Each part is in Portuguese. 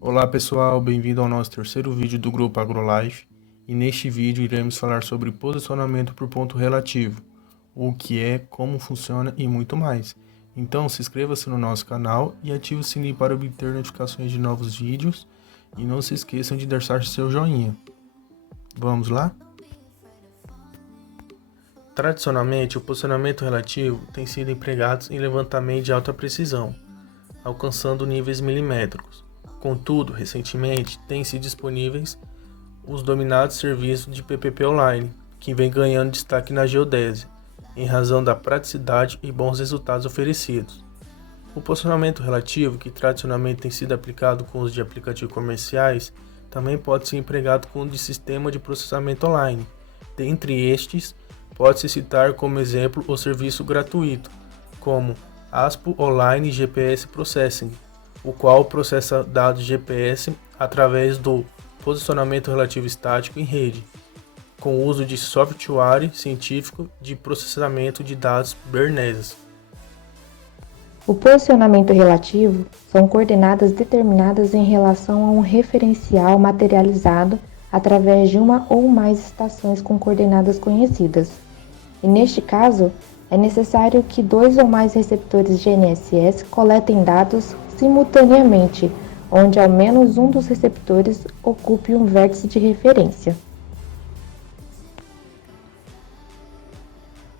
Olá pessoal, bem-vindo ao nosso terceiro vídeo do grupo AgroLife, e neste vídeo iremos falar sobre posicionamento por ponto relativo, o que é, como funciona e muito mais. Então se inscreva-se no nosso canal e ative o sininho para obter notificações de novos vídeos e não se esqueçam de deixar seu joinha. Vamos lá? Tradicionalmente, o posicionamento relativo tem sido empregado em levantamento de alta precisão, alcançando níveis milimétricos. Contudo, recentemente, têm-se disponíveis os dominados serviços de PPP online, que vem ganhando destaque na geodésia, em razão da praticidade e bons resultados oferecidos. O posicionamento relativo, que tradicionalmente tem sido aplicado com os de aplicativos comerciais, também pode ser empregado com o de sistema de processamento online. Dentre estes, pode-se citar como exemplo o serviço gratuito, como ASPO Online GPS Processing, o qual processa dados GPS através do posicionamento relativo estático em rede, com o uso de software científico de processamento de dados Kubernetes. O posicionamento relativo são coordenadas determinadas em relação a um referencial materializado através de uma ou mais estações com coordenadas conhecidas. E neste caso, é necessário que dois ou mais receptores GNSS coletem dados simultaneamente, onde ao menos um dos receptores ocupe um vértice de referência.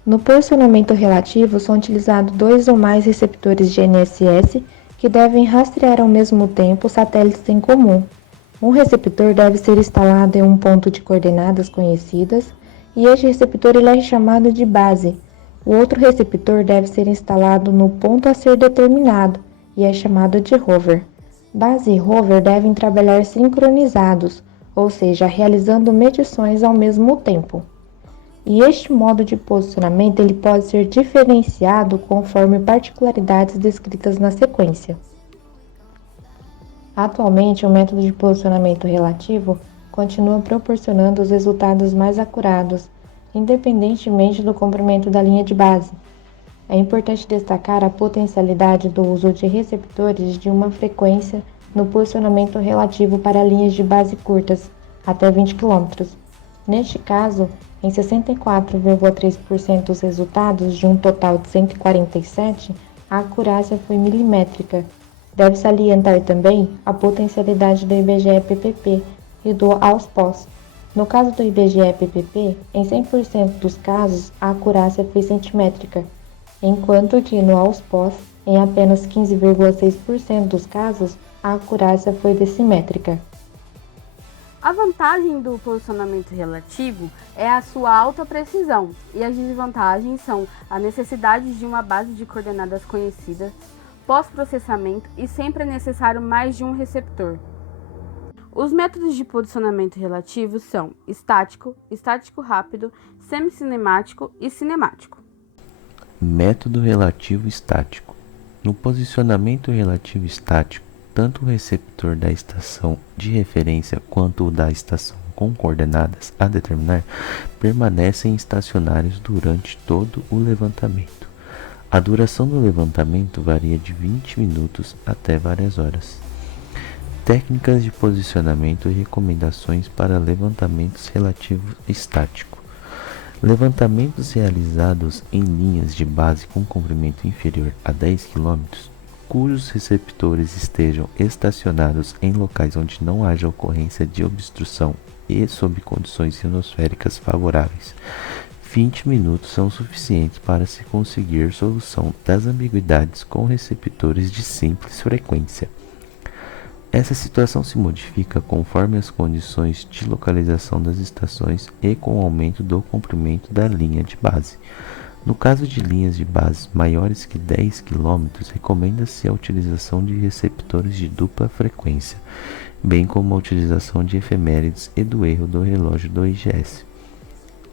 No posicionamento relativo são utilizados dois ou mais receptores GNSS que devem rastrear ao mesmo tempo satélites em comum. Um receptor deve ser instalado em um ponto de coordenadas conhecidas e este receptor é chamado de base. O outro receptor deve ser instalado no ponto a ser determinado e é chamado de rover. Base e rover devem trabalhar sincronizados, ou seja, realizando medições ao mesmo tempo. E este modo de posicionamento ele pode ser diferenciado conforme particularidades descritas na sequência. Atualmente, o método de posicionamento relativo continua proporcionando os resultados mais acurados, independentemente do comprimento da linha de base. É importante destacar a potencialidade do uso de receptores de uma frequência no posicionamento relativo para linhas de base curtas, até 20 km. Neste caso, em 64,3% dos resultados de um total de 147, a acurácia foi milimétrica. Deve salientar também a potencialidade do IBGE-PPP e do AUSPOS. No caso do IBGE-PPP, em 100% dos casos, a acurácia foi centimétrica, enquanto que no AUSPOS, em apenas 15,6% dos casos, a acurácia foi decimétrica. A vantagem do posicionamento relativo é a sua alta precisão, e as desvantagens são a necessidade de uma base de coordenadas conhecidas, pós-processamento e sempre é necessário mais de um receptor. Os métodos de posicionamento relativo são estático, estático rápido, semi-cinemático e cinemático. Método relativo estático. No posicionamento relativo estático, tanto o receptor da estação de referência quanto o da estação com coordenadas a determinar permanecem estacionários durante todo o levantamento. A duração do levantamento varia de 20 minutos até várias horas. Técnicas de posicionamento e recomendações para levantamentos relativos estático. Levantamentos realizados em linhas de base com comprimento inferior a 10 km, cujos receptores estejam estacionados em locais onde não haja ocorrência de obstrução e sob condições ionosféricas favoráveis. 20 minutos são suficientes para se conseguir solução das ambiguidades com receptores de simples frequência. Essa situação se modifica conforme as condições de localização das estações e com o aumento do comprimento da linha de base. No caso de linhas de base maiores que 10 km, recomenda-se a utilização de receptores de dupla frequência, bem como a utilização de efemérides e do erro do relógio do IGS.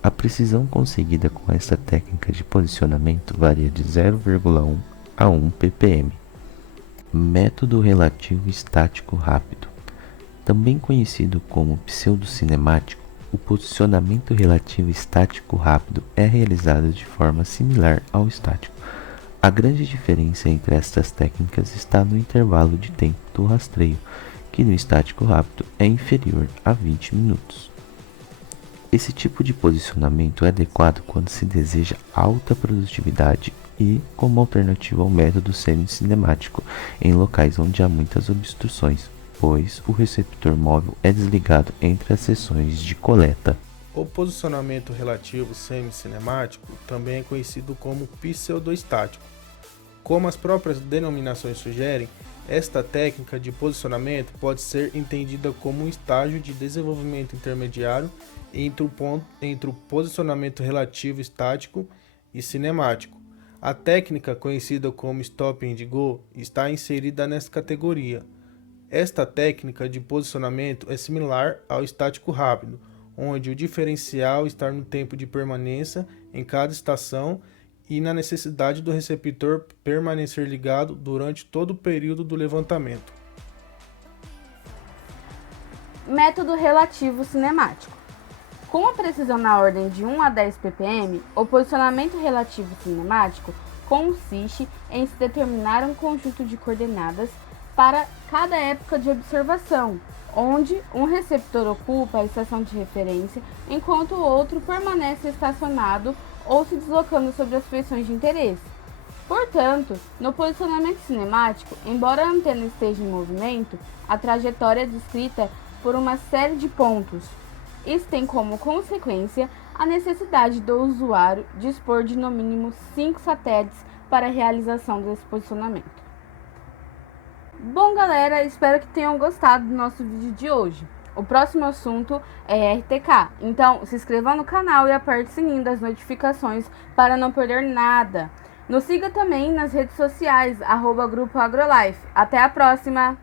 A precisão conseguida com esta técnica de posicionamento varia de 0,1 a 1 ppm. Método relativo estático rápido. Também conhecido como pseudocinemático, o posicionamento relativo estático rápido é realizado de forma similar ao estático. A grande diferença entre estas técnicas está no intervalo de tempo do rastreio, que no estático rápido é inferior a 20 minutos. Esse tipo de posicionamento é adequado quando se deseja alta produtividade e como alternativa ao método semi-cinemático em locais onde há muitas obstruções, pois o receptor móvel é desligado entre as sessões de coleta. O posicionamento relativo semi-cinemático também é conhecido como pseudoestático. Como as próprias denominações sugerem, esta técnica de posicionamento pode ser entendida como um estágio de desenvolvimento intermediário entre o posicionamento relativo estático e cinemático. A técnica, conhecida como Stop and Go, está inserida nesta categoria. Esta técnica de posicionamento é similar ao estático rápido, onde o diferencial está no tempo de permanência em cada estação e na necessidade do receptor permanecer ligado durante todo o período do levantamento. Método relativo cinemático. Com a precisão na ordem de 1 a 10 ppm, o posicionamento relativo cinemático consiste em se determinar um conjunto de coordenadas para cada época de observação, onde um receptor ocupa a estação de referência enquanto o outro permanece estacionado ou se deslocando sobre as feições de interesse. Portanto, no posicionamento cinemático, embora a antena esteja em movimento, a trajetória é descrita por uma série de pontos. Isso tem como consequência a necessidade do usuário dispor de no mínimo 5 satélites para a realização desse posicionamento. Bom, galera, espero que tenham gostado do nosso vídeo de hoje. O próximo assunto é RTK, então se inscreva no canal e aperte o sininho das notificações para não perder nada. Nos siga também nas redes sociais, @Grupo Agrolife. Até a próxima!